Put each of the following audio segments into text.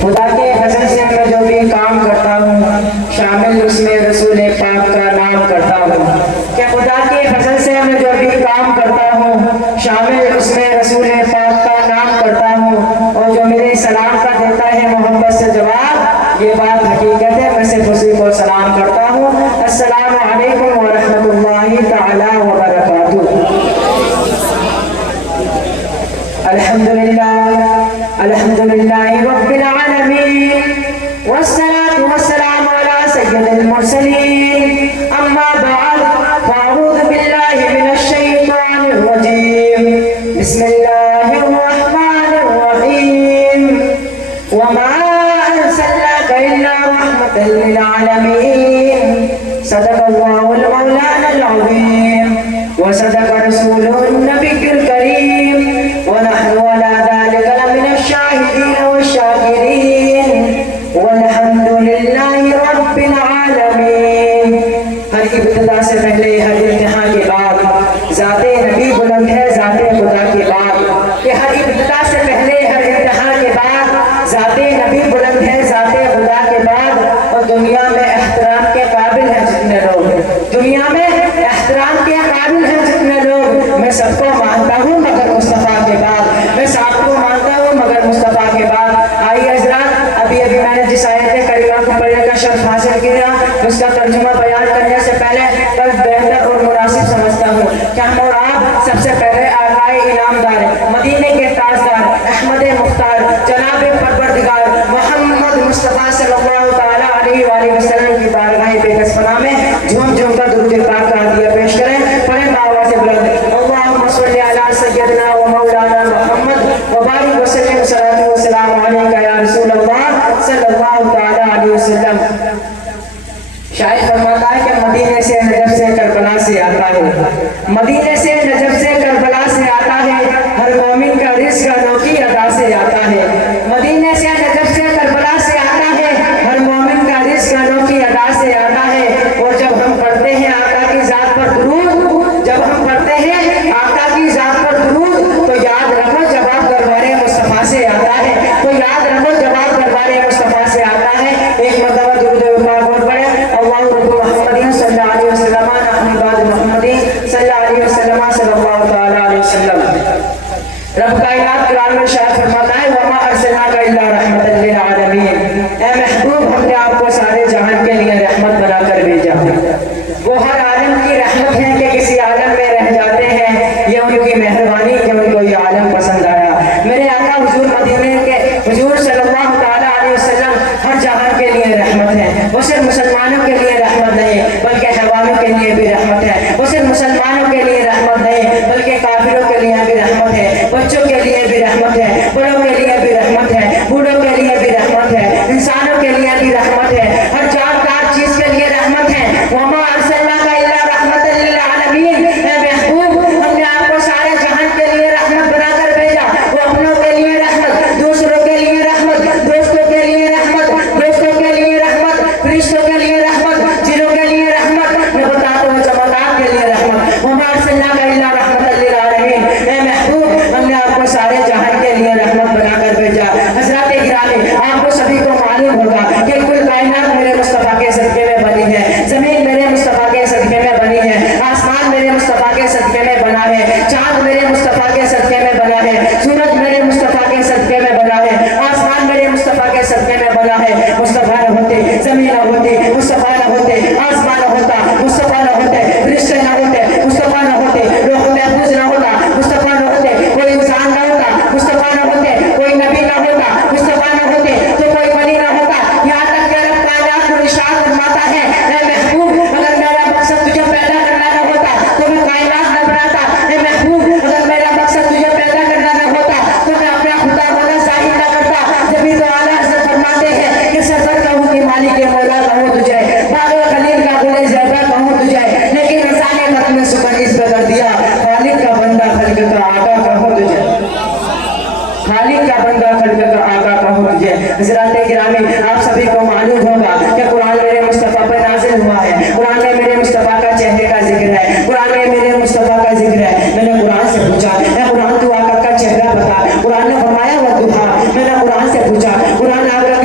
خدا کے فضل سے میں جو بھی کام کرتا ہوں شامل اس میں رسول پاک کا نام کرتا ہوں، کہ خدا کے فضل سے میں جو بھی کام کرتا ہوں شامل اس میں رسول پاک کا نام کرتا ہوں، اور جو میرے سلام کا دیتا ہے محبت سے جواب، یہ بات حقیقت ہے، میں صرف اسی کو سلام کرتا ہوں۔ السلام علیکم ورحمۃ اللہ تعالی وبرکاتہ۔ الحمدللہ رب العالمین، والصلاة والسلام علی سید المرسلین، اما بعد فاعوذ باللہ من الشیطان الرجیم، بسم اللہ الرحمن الرحیم، وما ارسلناک الا رحمۃ للعالمین، صدق اللہ المولانا العظیم، وصدق رسوله النبی الکریم، ونحن على ذلك لمن الشاهدين والشاكرين، والحمد لله رب العالمين۔ ہر ابتدا سے پہلے ہر انتہا کے بعد ذات نبی بلند ہے، ذات خدا کے بعد، کہ ہر ابتدا سے پہلے ہر انتہا کے بعد ذات نبی بلند ہے، ذات خدا کے بعد، اور دنیا میں احترام کے قابل ہیں جتنے لوگ، دنیا میں احترام کے قابل ہیں جتنے لوگ، میں سب کو مانتا ہوں مگر مصطفیٰ کے بعد، میں سب کو مانتا ہوں مگر مصطفیٰ کے بعد۔ آئیے حضرات، ابھی میں نے جس آیت کریمہ کو پڑھنے کا شرف حاصل کیا، اس کا ترجمہ بیان کرنے سے پہلے بس بہتر اور مناسب سمجھتا ہوں کہ ہم اور آپ سب سے پہلے آقائے انعامدار، مدینے کے تاجدار، احمد مختار، جناب پروردگار محمد مصطفیٰ صلی اللہ تعالیٰ علیہ وآلہ وسلم کی بارگاہ بےکس پناہ میں جھوم جھوم کر درود پاک کا ہدیہ پیش کریں۔ پڑھیں بآواز بلند، اللہم صلی علی سیدنا و مولانا محمد وبارک وسلم، صلاۃ و سلام علیکہ یا رسول اللہ صلی اللہ تعالیٰ علیہ وسلم۔ شاعر فرماتا ہے کہ مدینے سے نجف سے کربلا سے آتا ہے، مدینے سے نجف سے کربلا سے آتا ہے، ہر مومن کا رزق انوکھی ادا سے آتا ہے، مدینے سے نجف سے کربلا سے آتا ہے، ہر مومن کا رزق انوکھی ادا سے آتا ہے۔ اور جب ہم پڑھتے ہیں آقا کی ذات پر درود، جب ہم پڑھتے ہیں آقا کی ذات پر درود، تو یاد رکھو جواب دربار مصطفیٰ سے آتا ہے، تو یاد رکھو جواب دربار مصطفیٰ سے آتا ہے۔ ایک مرتبہ درود پاک اور پڑھیں، اللہ رب محمد صلی اللہ علیہ وسلم، نحن بعد محمد صلی اللہ علیہ وسلم، صلی اللہ تعالیٰ علیہ وسلم۔ رب کائنات قرآن میں شاعر فرماتا ہے وما ارسلناک الا رحمۃ للعالمین، اے محبوب ہم نے آپ کو سارے جہان کے لیے رحمت بنا کر بھیجا۔ وہ ہر عالم کی رحمت ہے کہ کسی عالم میں رہ جاتے ہیں، یہ ان کی مہربانی کہ ان کو یہ عالم پسند آیا۔ میرے آقا حضور مدینے کے حضور صلی اللہ تعالیٰ علیہ وسلم ہر جہان کے لیے رحمت ہے، وہ صرف مسلمانوں کے لیے رحمت نہیں بلکہ حیوانوں کے لیے بھی رحمت ہے، وہ صرف مسلمانوں کے لیے رحمت نہیں بلکہ کافروں کے لیے بھی رحمت ہے، بچوں کے لیے بھی رحمت ہے، بڑوں کے لیے بھی رحمت ہے، بوڑھوں کے لیے بھی رحمت ہے، انسانوں کے لیے بھی رحمت ہے، ہر جان دار چیز کے لیے رحمت ہے۔ وما ارسلناک الا رحمۃ للعالمین، اے محبوب ہم نے آپ کو سارے جہان کے لیے رحمت بنا کر بھیجا، وہ اپنوں کے لیے رحمت، دوسروں کے لیے رحمت، دوستوں کے لیے رحمت، دوستوں کے لیے رحمت، فرشتوں کے لیے رحمت، جنوں کے لیے رحمت، نباتات و جمادات کے لیے رحمت۔ وما ارسلناک الا رحمۃ للعالمین، اے محبوب ہم نے آپ کو سارے جہان کے لیے رحمت بنا کر بھیجا۔ حضرات گرامی، آپ کو سبھی کو معلوم ہوگا کہ کل کائنات میرے مصطفیٰ کے صدقے میں بنی ہے، زمین میرے مصطفیٰ کے صدقے میں بنی ہے، آسمان میرے مصطفیٰ کے صدقے میں بنا ہے، چاند میرے مصطفیٰ کے صدقے میں بنا ہے، سورج میرے مصطفیٰ کے صدقے میں بنا ہے، آسمان میرے مصطفیٰ کے صدقے میں بنا ہے۔ مصطفیٰ نہ ہوتے زمین نہ ہوتی، مصطفیٰ نہ ہوتے آسمان نہ ہوتا، مصطفیٰ نہ ہوتے فرشتے نہ ہوتے، مصطفیٰ نہ ہوتے لوح محفوظ نہ ہوتا، مصطفیٰ نہ ہوتے کوئی انسان نہ ہوتا، مصطفیٰ نہ ہوتے کوئی نبی نہ ہوتا، مصطفیٰ نہ ہوتے تو کوئی ولی نہ ہوتا۔ یہاں تک کہ رب کائنات کو ارشاد فرماتا ہے اے محبوب اگر میرا مقصد تجھے پیدا کرنا نہ ہوتا تو میں کائنات نہ بناتا، اے محبوب اگر میرا مقصد تجھے پیدا کرنا نہ ہوتا تو میں اپنا خدا ہونا ظاہر نہ کرتا۔ جبھی تو اعلیٰ حضرت فرماتے ہیں کہ سرور کہوں کہ مالک مولا کہوں تجھے، باغ خلیل کا گل زیبا کہوں تجھے، لیکن انسانی خط میں سکن اس پہ کر دیا، خالق کا بندہ خلق کا آقا کہوں تجھے، خالق کا بندہ خلق کا آقا کہوں تجھے۔ حضرات گرامی، آپ سبھی کو معلوم ہوگا کہ قرآن میرے مصطفیٰ پر نازل ہوا ہے، قرآن میں میرے مصطفیٰ کا چہرے کا ذکر ہے، قرآن میں میرے مصطفیٰ کا ذکر ہے۔ میں نے قرآن سے پوچھا اے قرآن تو آقا کا چہرہ بتا، قرآن نے فرمایا والضحیٰ، میں نے قرآن سے پوچھا قرآن آقا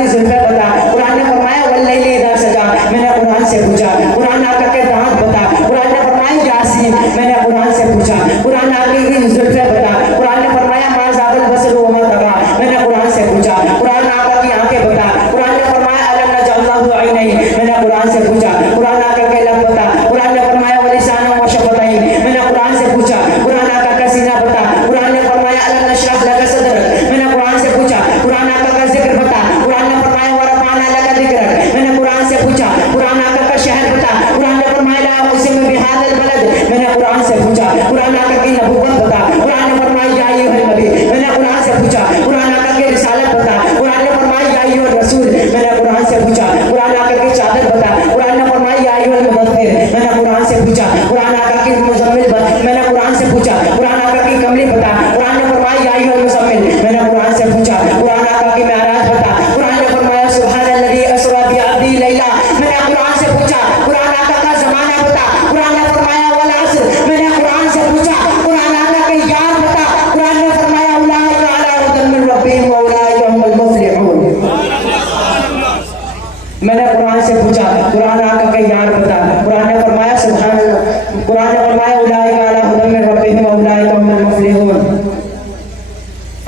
سے پوچھا، قرآن آقا کا یار بتا، قرآن نے فرمایا سبحان اللہ، قرآن نے فرمایا اولئک علی ھدی من ربہم واولئک ھم المفلحون۔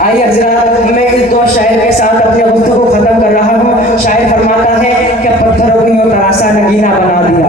آئیے حضرات میں اس دو شاعر کے ساتھ اپنے گفتگو کو ختم کر رہا ہوں۔ شاعر فرماتا ہے کہ پتھروں کو یوں تراشا نگینا بنا دیا،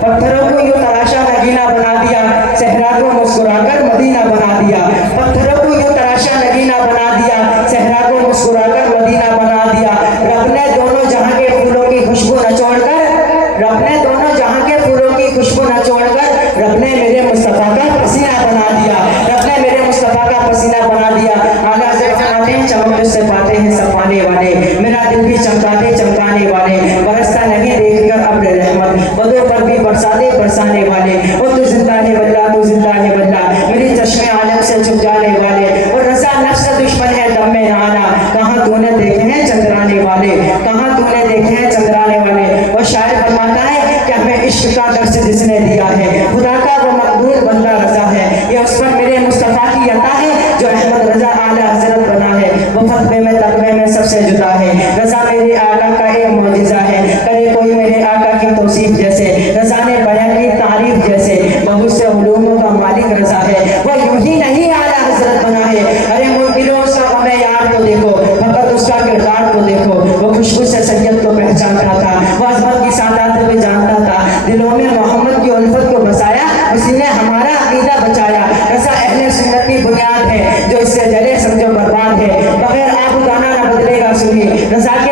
پتھروں کو یوں تراشا نگینا بنا دیا، صحرا کو مسکرا کر مدینہ بنا دیا، پتھروں کو یوں تراشا نگینا بنا دیا، صحرا کو مسکرا کر مدینہ بنا دیا۔ رب نے دونوں جہاں کے پھولوں کی خوشبو نچوڑ کر، رب نے دونوں جہاں کے پھولوں کی خوشبو نچوڑ کر رب نے میرے مصطفیٰ کا پسینہ بنا دیا، رب نے میرے مصطفیٰ کا پسینہ بنا دیا۔ اعلیٰ حضرت فرماتے ہیں چمک سے پاتے ہیں سب پانے والے، میرا دل بھی چمکا دے چمکانے والے، برستا نہیں دیکھ کر ابر رحمت، بدوں پر بھی برسا دے برسانے والے، وہ تو زندہ ہے واللہ، تو زندہ ہے واللہ، میری چشمے عالم سے چھپ جانے والے، اور رضا نفس دشمن ہے دم میں نانا، کہاں تو نے دیکھے ہیں چندرانے والے، کہاں تو نے دیکھے ہیں چندرانے والے۔ اور شاعر فرماتا ہے کہ ہمیں عشق کا درس جس نے دیا ہے، خدا کا وہ مقبول بندہ رضا ہے، یہ اس پر میرے مصطفیٰ کی عطا ہے جو احمد رضا اعلیٰ حضرت بنا ہے، وہ فتوے میں تقوی میں سب سے جدا ہے، رضا میرے آقا کا ایک معجزہ ہے، کرے کوئی میرے آقا کی توصیف جیسے، رضا نے بیان کی تعریف جیسے، بہت سے علوم کا مالک رضا ہے، وہ یوں ہی نہیں اعلیٰ حضرت بنا ہے، ارے منکروں اس کا غم یار کو دیکھو، فقط اس کا کردار کو دیکھو، وہ خوشبو سے سید کو پہچانتا تھا، وہ عظمت کی سعادت کو جانتا تھا، دلوں میں محمد کی الفت کو بسایا، اسی نے ہمارا عقیدہ بچایا، رضا اہل سنت کی بنیاد ہے، جو اس سے جلے سمجھو برباد ہے، بغیر آب و دانہ نہ بدلے گا سنی، رضا کے